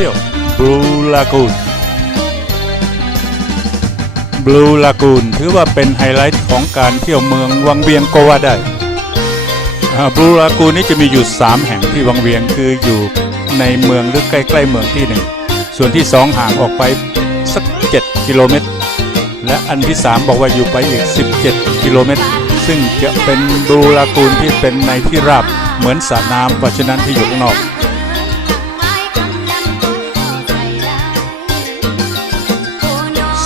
ที่ยวบลูลากูนบลูลากูนถือว่าเป็นไฮไลท์ของการเที่ยวเมืองวังเวียงก็ว่าได้บลูลากูนนี้จะมีอยู่ 3 แห่งที่วังเวียงคืออยู่ในเมืองหรือใกล้ ๆ เมืองที่หนึ่งส่วนที่ 2 ห่างออกไปสัก 7 กิโลเมตร และอันที่ 3 บอกว่าอยู่ไปอีก 17 กิโลเมตร ซึ่งจะเป็นบลูลากูนที่เป็นในที่ราบเหมือนสระน้ำเพราะฉะนั้นที่อยู่ข้างนอก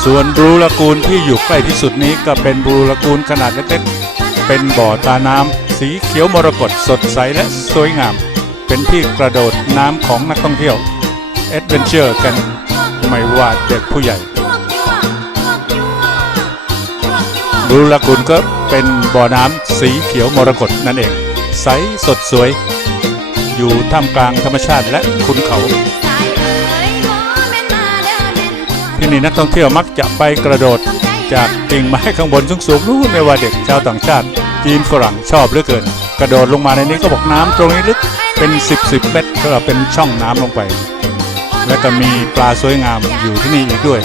ส่วนบลูลกูนที่อยู่ใกล้ที่สุดนี้ก็เป็นบลูลกูนขนาดเล็กๆ เป็นบ่อตาน้ำสีเขียวมรกตสดใสและสวยงาม เป็นที่กระโดดน้ำของนักท่องเที่ยวเอดเวนเจอร์กันไม่ว่าเด็กผู้ใหญ่บลูลกูนก็เป็นบ่อน้ำสีเขียวมรกตนั่นเอง ใสสดสวย อยู่ท่ามกลางธรรมชาติและคุณเขา นี่นักท่องเที่ยวมักจะไปกระโดดจากกิ่งไม้ข้างบนสูงๆนู่นไม่ว่าเด็กชาวต่างชาติจีนฝรั่งชอบเหลือเกิน กระโดดลงมาในนี้ก็บอกน้ำตรงนี้ลึกเป็น 10บสเมตรก็เป็นช่องน้ำลงไป และก็มีปลาสวยงามอยู่ที่นี่อีกด้วย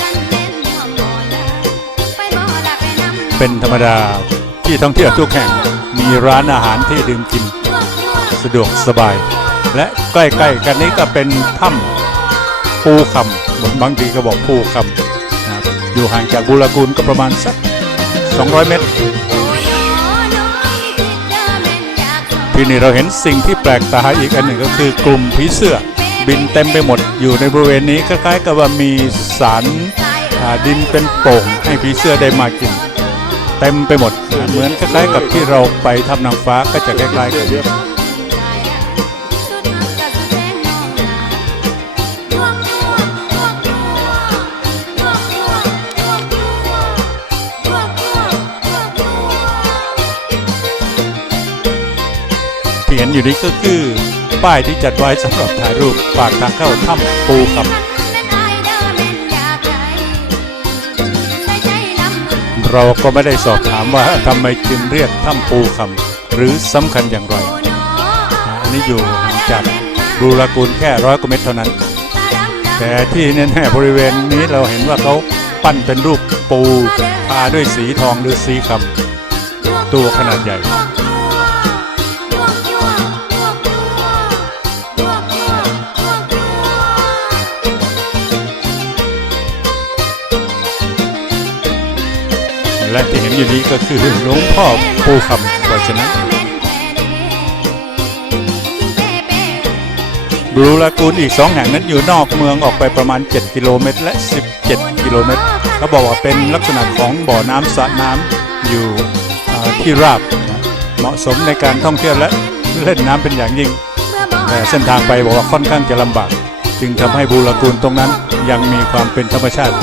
เป็นธรรมดาที่ท่องเที่ยวทุกแห่งมีร้านอาหารที่ดื่มกิน สะดวกสบาย และใกล้ๆกันนี้ก็เป็นถ้ำ ภูคำบางทีก็บอกภูคำนะครับอยู่ห่างจากบูรกูลก็ประมาณสัก 200 เมตร ที่นี่เราเห็นสิ่งที่แปลกตาอีกอันหนึ่งก็คือกลุ่มผีเสื้อบินเต็มไปหมดอยู่ในบริเวณนี้คล้ายๆกับว่ามีสารดินเป็นโป่งให้ผีเสื้อได้มากินเต็มไปหมด เหมือนคล้ายๆกับที่เราไปทำนางฟ้าก็จะคล้ายๆกัน เห็นอยู่นี้ก็คือ ป้ายที่จัดไว้สำหรับถ่ายรูปปากทางเข้าถ้ำปูครับ เราก็ไม่ได้สอบถามว่าทำไมจึงเรียกถ้ำปูคำหรือสำคัญอย่างไรอันนี้อยู่ห่างจากบรูลากูลแค่ร้อยกว่าเมตรเท่านั้น แต่ที่แน่ๆบริเวณนี้เราเห็นว่าเขาปั้นเป็นรูปปูทาด้วยสีทองหรือสีคำตัวขนาดใหญ่ และที่เห็นอยู่นี้ก็คือหลวงพ่อปูคำเพราะฉะนั้นบลูลากูนอีก2แห่งนั้นอยู่นอกเมืองออกไปประมาณ 7 กิโลเมตรและ 17 กิโลเมตรเขาบอกว่าเป็นลักษณะของบ่อน้ำสระน้ำอยู่ที่ราบ เหมาะสมในการท่องเที่ยวและเล่นน้ำเป็นอย่างยิ่ง แต่เส้นทางไปบอกว่าค่อนข้างจะลำบาก จึงทำให้บูลากูนตรงนั้นยังมีความเป็นธรรมชาติ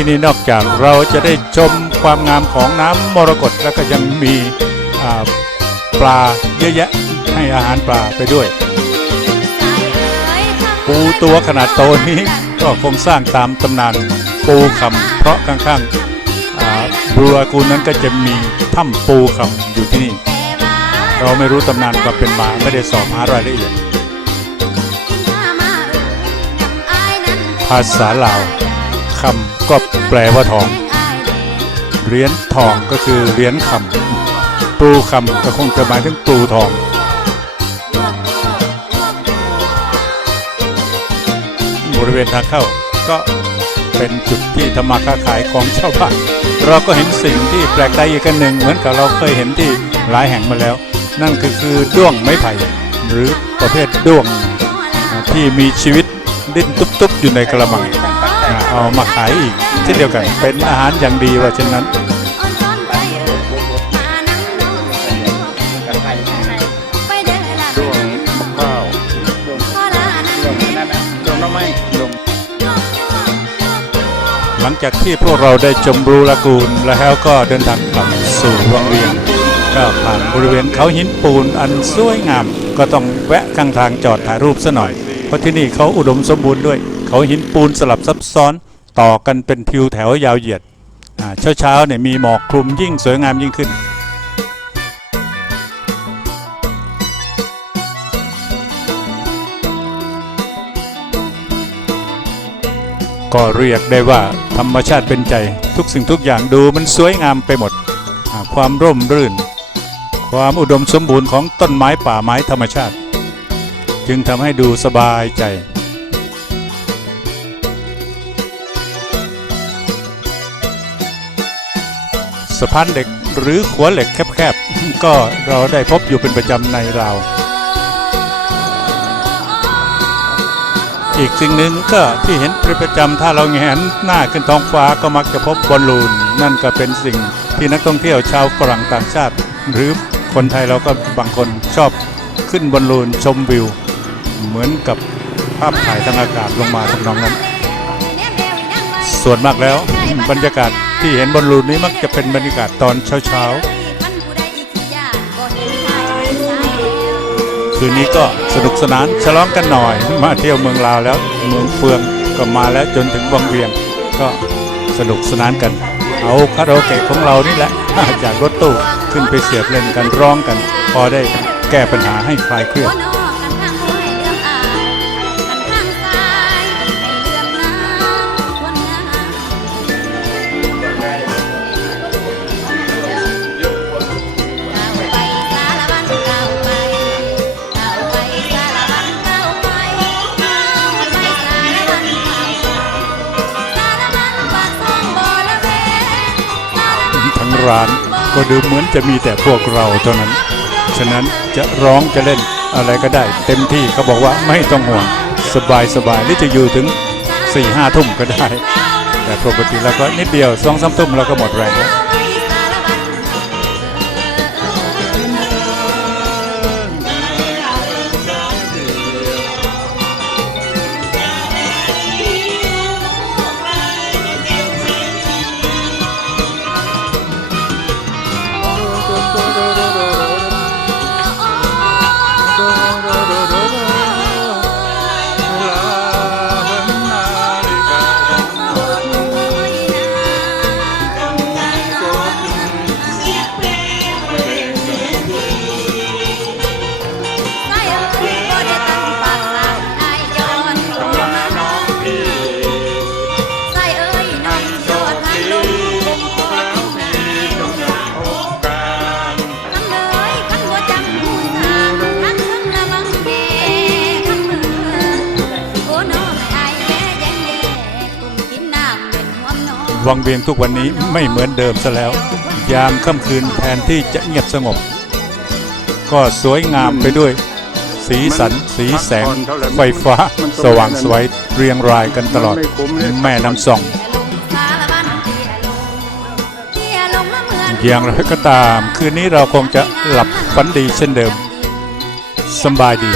ที่นี่นอกจากเราจะได้ชมความงามของน้ำมรกตแล้วก็ยังมีปลาเยอะแยะให้อาหารปลาไปด้วย ปูตัวขนาดโตนี้ก็คงสร้างตามตำนานปูคำเพราะข้างๆบรูรากูลนั้นก็จะมีถ้ำปูคำอยู่ที่นี่ เราไม่รู้ตำนานความเป็นมาไม่ได้สอบหารายละเอียดภาษาลาวคำ ก็แปลว่าทอง เหรียญทองก็คือเหรียญคำปูคำก็คงจะหมายถึงปูทองบริเวณทางเข้าก็เป็นจุดที่ทำมาค้าขายของชาวบ้านเราก็เห็นสิ่งที่แปลกใจอีกันหนึ่ง เหมือนกับเราเคยเห็นที่หลายแห่งมาแล้ว นั่นก็คือด้วงไม้ไผ่หรือประเภทด้วงที่มีชีวิตดิ้นตุ๊บๆอยู่ในกระมัง เอามาขายอีกเช่นเดียวกัน เป็นอาหารอย่างดีว่าเช่นนั้นด้วงมังน้ำไม้ดวหลังจากที่พวกเราได้ชมบลูลากูนแล้วก็เดินทางกลับสู่วังเวียงก็ผ่านบริเวณเขาหินปูนอันสวยงาม ก็ต้องแวะข้างทางจอดถ่ายรูปซะหน่อย เพราะที่นี่เขาอุดมสมบูรณ์ด้วย เขาหินปูนสลับซับซ้อนต่อกันเป็นทิวแถวยาวเหยียดเช้าๆเนี่ยมีหมอกคลุมยิ่งสวยงามยิ่งขึ้น ก็เรียกได้ว่าธรรมชาติเป็นใจ ทุกสิ่งทุกอย่างดูมันสวยงามไปหมด ความร่มรื่น ความอุดมสมบูรณ์ของต้นไม้ป่าไม้ธรรมชาติ จึงทำให้ดูสบายใจ สะพานเด็ก หรือขัวเหล็กแคบๆ ก็เราได้พบอยู่เป็นประจำในราว อีกสิ่งหนึ่งก็ที่เห็นเป็นประจำถ้าเราแงนหน้าขึ้นท้องฟ้าก็มักจะพบบอลลูน นั่นก็เป็นสิ่งที่นักท่องเที่ยวชาวฝรั่งต่างชาติ หรือคนไทยเราก็บางคนชอบขึ้นบอลลูนชมวิว เหมือนกับภาพถ่ายทางอากาศลงมาทำนองนั้น ส่วนมากแล้วบรรยากาศ ที่เห็นบอลลูนนี้มักจะเป็นบรรยากาศตอนเช้าๆ คืนนี้ก็สนุกสนานฉลองกันหน่อย มาเที่ยวเมืองลาวแล้ว เมืองเฟืองก็มาแล้วจนถึงวังเวียง ก็สนุกสนานกัน เอาคาราโอเกะของเรานี่แหละ จากรถตู้ขึ้นไปเสียบเล่นกันร้องกัน พอได้แก้ปัญหาให้คลายเครียด ร้าน ก็ดูเหมือนจะมีแต่พวกเราเท่านั้น ฉะนั้นจะร้องจะเล่นอะไรก็ได้ เต็มที่เขาบอกว่าไม่ต้องห่วงสบายสบายหรือจะอยู่ถึง4ี่ห้าทุ่มก็ได้ แต่ปกติแล้วก็นิดเดียวสองสามทุ่มเราก็หมดแรงแล้ว วังเวียงทุกวันนี้ไม่เหมือนเดิมซะแล้ว ยามค่ำคืนแทนที่จะเงียบสงบ ก็สวยงามไปด้วย สีสัน สีแสง ไฟฟ้า สว่างสวยเรียงรายกันตลอด แม่น้ำส่อง อย่างไรก็ตาม คืนนี้เราคงจะหลับฝันดีเช่นเดิมสบายดี